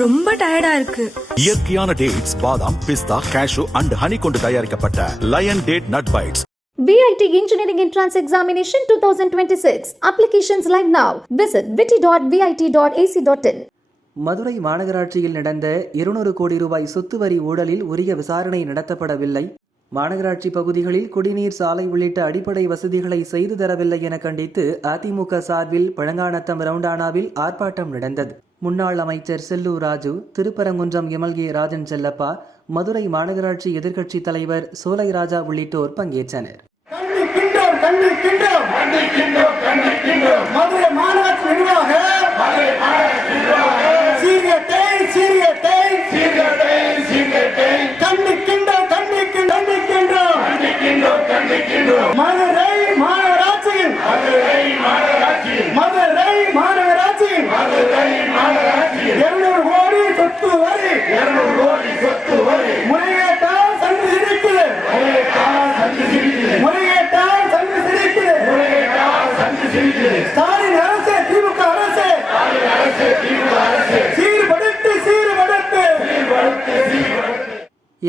ரொம்ப டயர்டா இருக்கு. இயற்கையான டேட்ஸ், பாதாம், பிஸ்தா, கேஷ்யூ அண்ட் ஹனி கொண்டு தயாரிக்கப்பட்ட Lion date nut bites. VIT Engineering Entrance Examination 2026. Applications live now. Visit vit.vit.ac.in. Madurai மாநகராட்சியில் நடந்த 200 கோடி ரூபாய் சொத்து வரி ஊழலில் உரிய விசாரணை நடத்தப்படவில்லை. மாநகராட்சி பகுதிகளில் குடிநீர், சாலை உள்ளிட்ட அடிப்படை வசதிகளை செய்து தரவில்லை என கண்டித்து அதிமுக சார்பில் பழங்காநத்தம் ரவுண்டானாவில் ஆர்ப்பாட்டம் நடந்தது. முன்னாள் அமைச்சர் செல்லூர் ராஜு, திருப்பரங்குன்றம் MLA ராஜன் செல்லப்பா, மதுரை மாநகராட்சி எதிர்க்கட்சி தலைவர் சோலை ராஜா உள்ளிட்டோர் பங்கேற்றனர்.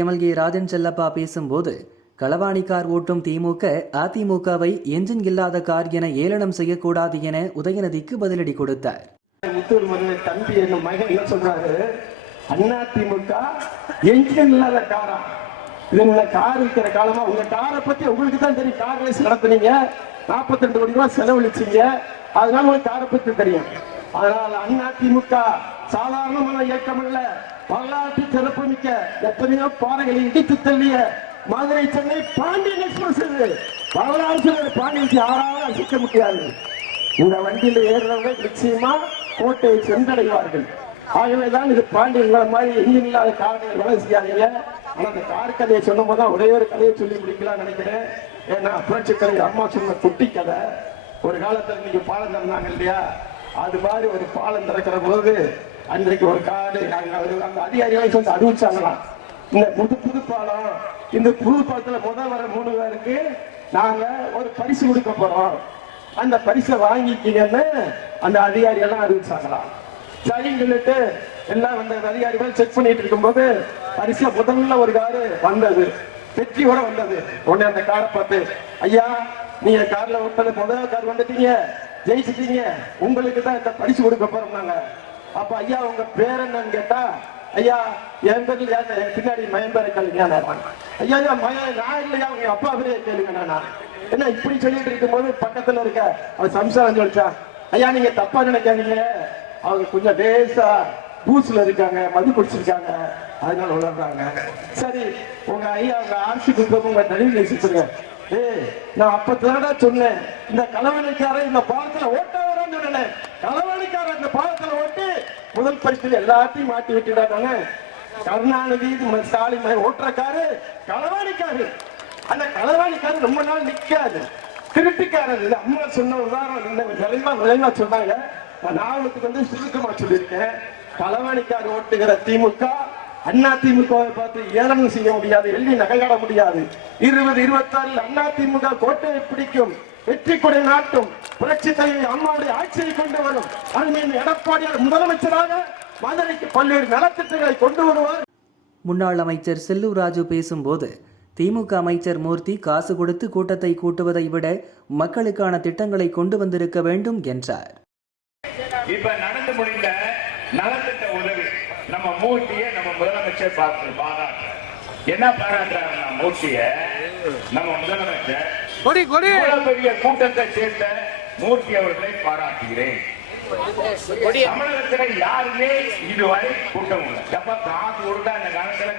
MLA ராஜன் செல்லப்பா பேசும்போது, களவாணி கார் ஓட்டும் திமுக அதிமுகவை என்ஜின் இல்லாத கார் என ஏளனம் செய்யக்கூடாது என உதயநிதிக்கு பதிலடி கொடுத்தார். தம்பி என்ன மகன் என்ன சொல்றாரு, அதிமுக என்ஜின் இல்லாத காரா? இது கார் இருக்கிற காலமா? உங்க காரை பத்தி உங்களுக்கு தான் தெரியும். கார் ரேஸ் நடத்துனீங்க, 42 கோடி ரூபாய் செலவழிச்சீங்க, அதனால உங்களுக்கு காரை பத்தி தெரியும். அதனால அதிமுக சாதாரணமான இயக்கம் அல்ல, வரலாற்று சிறப்புமிக்க எத்தனையோ பாறைகளை இடித்து தள்ளிய மதுரை சென்னை பாண்டியன் எக்ஸ்பிரஸ். வரலாற்று பாண்டியனுக்கு யாராலும் அசிக்க முடியாது. இந்த வண்டியில் ஏறுறவங்க நிச்சயமா கோட்டையை சென்றடைவார்கள். ஆகவேதான் இது பாண்டியன் மாதிரி எஞ்சின் இல்லாத காரணங்கள் வேலை செய்யாதீங்க. ஆனா அந்த கார் கதையை சொன்ன போதுதான் ஒரே ஒரு கதையை சொல்லி முடிக்கலாம் நினைக்கிறேன். ஏன்னா புரட்சி கலைஞர் அம்மா சொன்ன குட்டி கதை. ஒரு காலத்துல நீங்க பாலம் திறந்தாங்க இல்லையா, அது மாதிரி ஒரு பாலம் திறக்கிற போது அன்றைக்கு ஒரு காடு அந்த அதிகாரிகளை சொல்லி அறிவிச்சாங்களாம், இந்த புது பாலம், இந்த புது பாலத்துல முதல் வர 3 பேருக்கு நாங்க ஒரு பரிசு கொடுக்க போறோம், அந்த பரிசை வாங்கிட்டீங்கன்னு அந்த அதிகாரிகள் அறிவிச்சாங்களாம். சரின்னு சொல்லிட்டு எல்லாம் அந்த அதிகாரிகள் செக் பண்ணிட்டு இருக்கும் போது பரிசுல முதல்ல ஒரு காரு வந்தது, வெற்றியோட வந்தது. உடனே அந்த காரை பார்த்து, ஐயா நீங்க கார்ல விட்டது முதல் கார் வந்துட்டீங்க, ஜெயிச்சிட்டீங்க, உங்களுக்கு தான் இந்த பரிசு கொடுக்க போறோம் நாங்க. அப்ப ஐயா உங்க பேர் என்னன்னு கேட்டா, ஐயா என் பேர் என் பின்னாடி மயம் பேரை கேளுங்க. ஐயா மயம் நான் இல்லையா, உங்க அப்பா பேரே கேளுங்க. நானா என்ன இப்படி சொல்லிட்டு இருக்கும் போது பக்கத்துல இருக்க அவன் சம்சாரம் சொல்லிச்சா, ஐயா நீங்க தப்பா நினைக்காதீங்க, அவங்க கொஞ்சம் டேஸா பூஸ்ல இருக்காங்க, மது குடிச்சிருக்காங்க, அதனால உணர்றாங்க. சரி உங்க ஐயா உங்க ஆட்சி கொடுக்க உங்க தனியில் நேசிச்சுங்க. நான் அப்பதான் சொன்னேன், இந்த களவாணிக்காரன் இந்த பாலத்துல ஓட்ட வரான்னு சொன்னேன். களவாணிக்காரன் இந்த பாலத்துல ஓட்டி முதல் பரிசில் எல்லாத்தையும் மாட்டி விட்டுடாங்க. கருணாநிதி ஸ்டாலின் ஓட்டுறக்காரு களவாணிக்காரு. அந்த களவாணிக்காரு ரொம்ப நாள் நிக்காது, திருட்டுக்காரர். அம்மா சொன்ன உதாரணம் விளைவா சொன்னாங்க. நான் அவனுக்கு சுருக்கமா சொல்லியிருக்கேன். களவாணிக்காரு ஓட்டுகிற திமுக அதிமுகவை பார்த்து ஏளனம் செய்ய முடியாது, எள்ளி நகையாட முடியாது. 2026 அதிமுக கோட்டையை பிடிக்கும், வெற்றி கொடை நாட்டும், புரட்சி தலைவர் அம்மாவுடைய ஆட்சியை கொண்டு வரும். அதுமீது எடப்பாடியார் முதலமைச்சராக மதுரைக்கு பல்வேறு நலத்திட்டங்களை கொண்டு வருவார். முன்னாள் அமைச்சர் செல்லூர் ராஜு பேசும்போது, திமுக அமைச்சர் மூர்த்தி காசு கொடுத்து கூட்டத்தை கூட்டுவதை விட மக்களுக்கான திட்டங்களை கொண்டு வந்திருக்க வேண்டும் என்றார். இப்ப நடந்து முடிந்த நலத்திட்ட உதவி நம்ம மூர்த்தியை நம்ம முதலமைச்சர் பாராட்டுறார். என்ன பாராட்டுறாரு? மூர்த்திய நம்ம முதலமைச்சர் பெரிய கூட்டத்தை சேர்ந்த மூர்த்தி அவர்களை பாராட்டுகிறேன். தமிழகத்தில் யாருமே இதுவரை கூட்டம் இல்லை. எப்ப காசு கொடுத்தா அந்த காலத்துல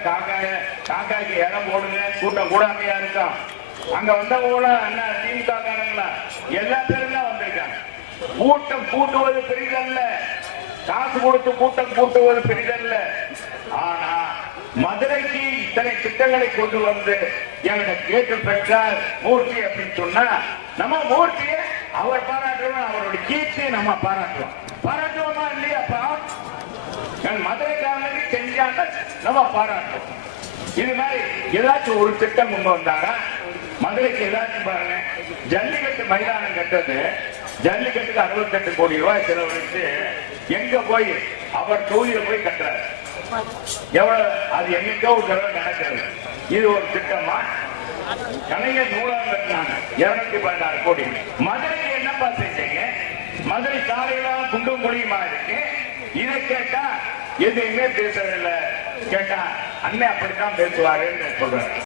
காக்காய்க்கு இடம் போடுங்க, கூட்டம் கூடாமையா இருக்கும். அங்க வந்தவங்க கூட அண்ணா திமுக காரங்களா எல்லா பேரும் தான் வந்திருக்காங்க. கூட்டம் கூட்டுவது பெரிதல்ல, காசு கொடுத்து கூட்டம் கூட்டுவது பெரிதல்ல. ஆனா மதுரைக்கு இத்தனை திட்டங்களை கொண்டு வந்து எங்களை கேட்டு பெற்றார் மூர்த்தி அப்படின்னு சொன்னா, நம்ம மூர்த்தியை அவர் பாராட்டுவோம், அவருடைய கீர்த்தியை நம்ம பாராட்டுவோம். பாராட்டுவோமா இல்லையாப்பா? மதுரைக்காரனுக்கு செஞ்சாங்க நம்ம பாராட்டுவோம். இது மாதிரி ஏதாச்சும் ஒரு திட்டம் கொண்டு வந்தாங்க மதுரைக்கு. ஏதாச்சும் பாருங்க, ஜல்லிக்கட்டு மைதானம் கட்டது, ஜல்லிக்கட்டுக்கு 68 கோடி ரூபாய் செலவழித்து எங்க போய் அவர் தொகுதியில போய் கட்டுறாரு. எவ்வளவு அது என்னைக்கோ ஒரு தடவை நடக்கிறது. இது ஒரு திட்டமா? கலைஞர் நூலகம் கட்டினாங்க 216 கோடி. மதுரைக்கு என்னப்பா செஞ்சீங்க? மதுரை சாலையெல்லாம் குண்டும் குழியுமா இருக்கு. இதை கேட்டா எதையுமே பேசவில்லை. கேட்டா அண்ணன் அப்படித்தான் பேசுவாருன்னு சொல்றாரு.